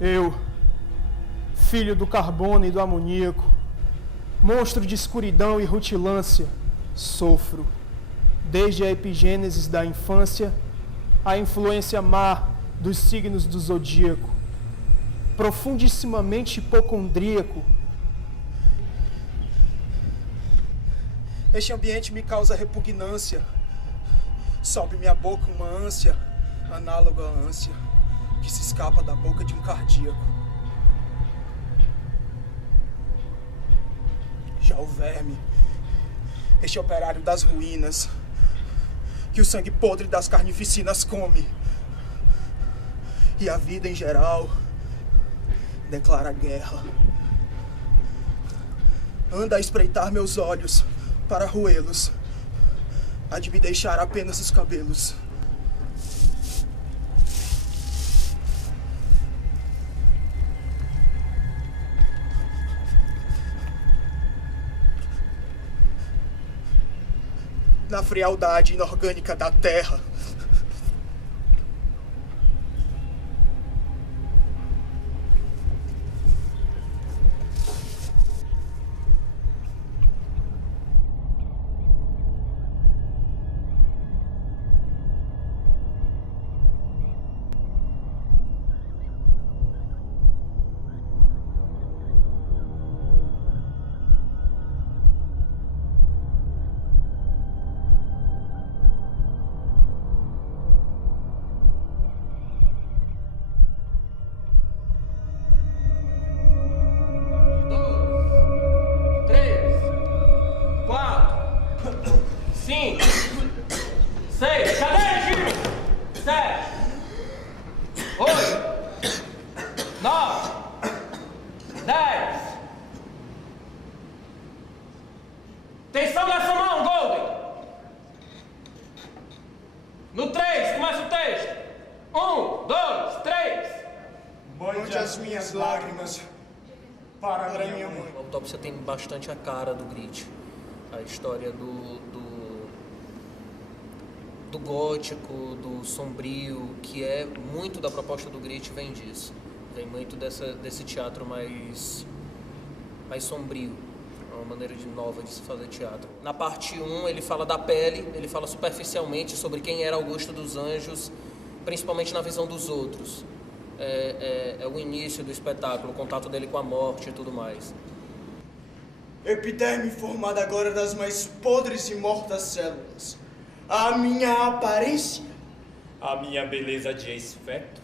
Eu, filho do carbono e do amoníaco, monstro de escuridão e rutilância, sofro, desde a epigênese da infância, a influência má dos signos do zodíaco, profundissimamente hipocondríaco. Este ambiente me causa repugnância. Sobe minha boca uma ânsia, análoga à ânsia que se escapa da boca de um cardíaco. Já o verme, este operário das ruínas, que o sangue podre das carnificinas come. E a vida em geral declara guerra. Anda a espreitar meus olhos para roê-los, há de me deixar apenas os cabelos. Na frialdade inorgânica da terra, Atenção nessa mão, Golden! No 3, começa o texto. 1, 2, 3. Mande as minhas lágrimas para a minha mãe. A autópsia tem bastante a cara do Grit. A história do gótico, do sombrio, que é muito da proposta do Grit, vem disso. Vem muito desse teatro mais sombrio. Uma maneira nova de se fazer teatro. Na parte 1 ele fala da pele, ele fala superficialmente sobre quem era Augusto dos Anjos, principalmente na visão dos outros. É o início do espetáculo, o contato dele com a morte e tudo mais. Epiderme formada agora das mais podres e mortas células. A minha aparência. A minha beleza de ex-feto.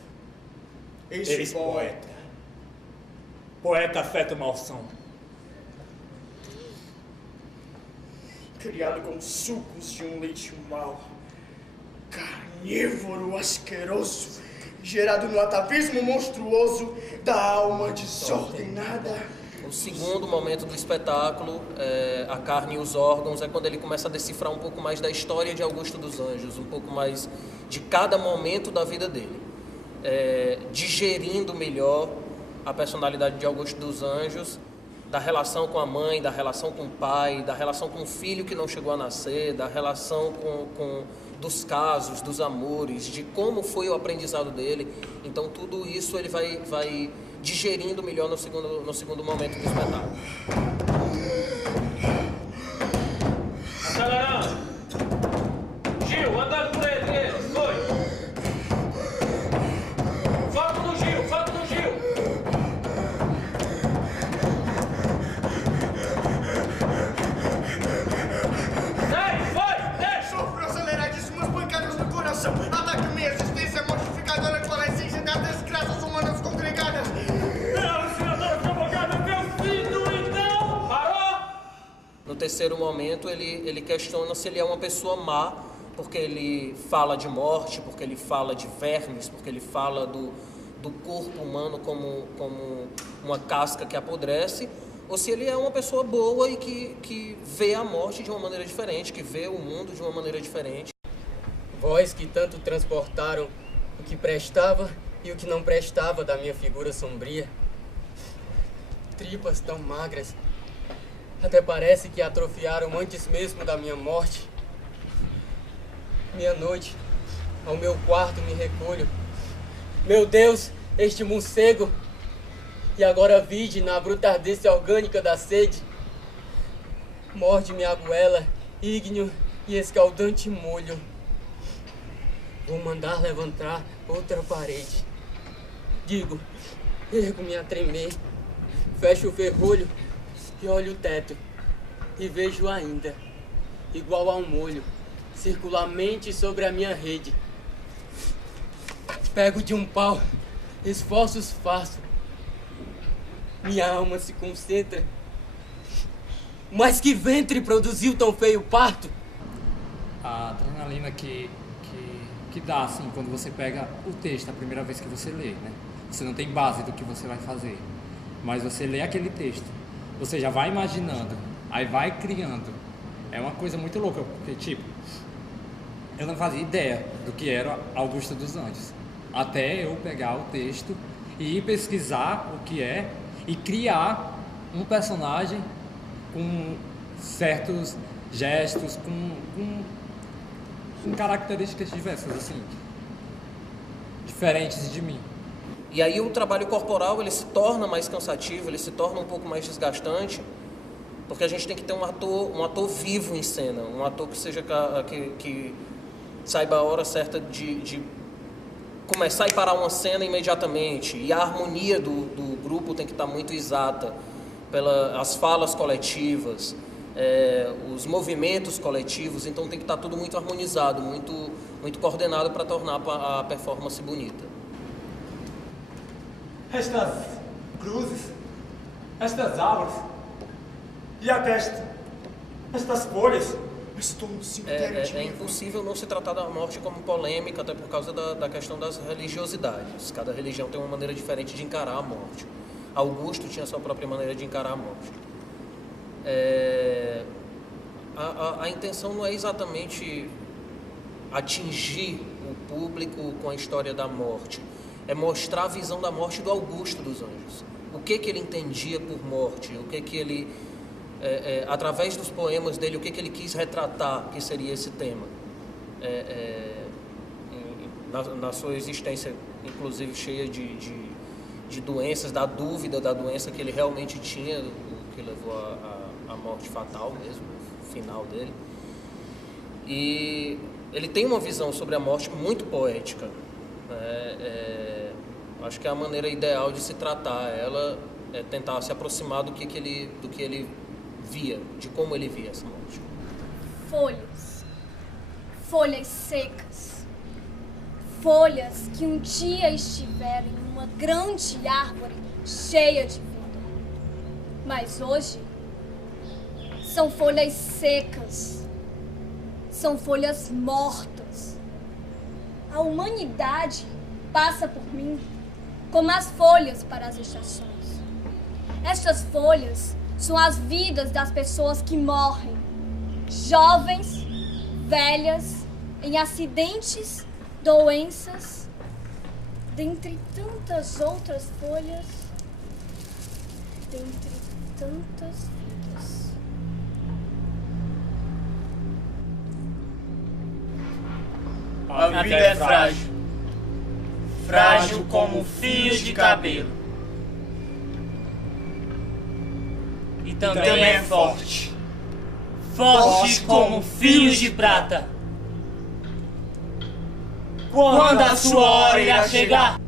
Ex-poeta. Poeta feto malsão. Criado com sucos de um leite mau, carnívoro asqueroso, gerado no atavismo monstruoso da alma desordenada. O segundo momento do espetáculo, a carne e os órgãos, é quando ele começa a decifrar um pouco mais da história de Augusto dos Anjos, um pouco mais de cada momento da vida dele, digerindo melhor a personalidade de Augusto dos Anjos, da relação com a mãe, da relação com o pai, da relação com o filho que não chegou a nascer, da relação dos casos, dos amores, de como foi o aprendizado dele. Então tudo isso ele vai digerindo melhor no segundo momento do espetáculo. Acelerando. Gil, andando por ele, foi. Foco no Gil, foco no Gil. Sofro aceleradíssimas pancadas no coração. Ataque minha existência mortificadora com a essência das desgraças humanas congregadas. No terceiro momento, ele questiona se ele é uma pessoa má, porque ele fala de morte, porque ele fala de vermes, porque ele fala do corpo humano como uma casca que apodrece, ou se ele é uma pessoa boa e que vê a morte de uma maneira diferente, que vê o mundo de uma maneira diferente. Vós que tanto transportaram o que prestava e o que não prestava da minha figura sombria, tripas tão magras, até parece que atrofiaram antes mesmo da minha morte. Meia-noite, ao meu quarto me recolho. Meu Deus, este morcego, e agora vide na bruta ardência orgânica da sede, morde minha goela, ígneo e escaldante molho. Vou mandar levantar outra parede. Digo, ergo-me a tremer, fecho o ferrolho e olho o teto, e vejo ainda, igual a um molho, circularmente sobre a minha rede. Pego de um pau, esforços faço, minha alma se concentra. Mas que ventre produziu tão feio parto? A adrenalina que dá, assim, quando você pega o texto a primeira vez que você lê, né? Você não tem base do que você vai fazer, mas você lê aquele texto, você já vai imaginando, aí vai criando. É uma coisa muito louca, porque, tipo, eu não fazia ideia do que era Augusto dos Anjos, até eu pegar o texto e ir pesquisar o que é e criar um personagem com certos gestos, com características diversas, assim, diferentes de mim. E aí o trabalho corporal, ele se torna mais cansativo, ele se torna um pouco mais desgastante, porque a gente tem que ter um ator vivo em cena, um ator que seja que saiba a hora certa de começar e parar uma cena imediatamente, e a harmonia do grupo tem que estar muito exata, pelas falas coletivas, os movimentos coletivos, então tem que estar tudo muito harmonizado, muito coordenado para tornar a performance bonita. Estas cruzes, estas árvores e até estas folhas. Estou no cemitério de É impossível não se tratar da morte como polêmica, até por causa da questão das religiosidades. Cada religião tem uma maneira diferente de encarar a morte. Augusto tinha a sua própria maneira de encarar a morte. A intenção não é exatamente atingir o público com a história da morte, é mostrar a visão da morte do Augusto dos Anjos. O que ele entendia por morte, o que ele, através dos poemas dele, o que ele quis retratar, que seria esse tema. Na sua existência, inclusive, cheia de doenças, da dúvida da doença que ele realmente tinha, o que levou à morte fatal mesmo, o final dele. E ele tem uma visão sobre a morte muito poética. Acho que a maneira ideal de se tratar ela é tentar se aproximar do que ele via, de como ele via essa morte. Folhas secas, folhas que um dia estiveram em uma grande árvore cheia de vida, mas hoje são folhas secas, são folhas mortas. A humanidade passa por mim como as folhas para as estações. Estas folhas são as vidas das pessoas que morrem, jovens, velhas, em acidentes, doenças, dentre tantas outras folhas, dentre tantas vidas. A vida é frágil. Frágil como fios de cabelo. E também é forte. Forte como fios de prata. Quando a sua hora irá chegar?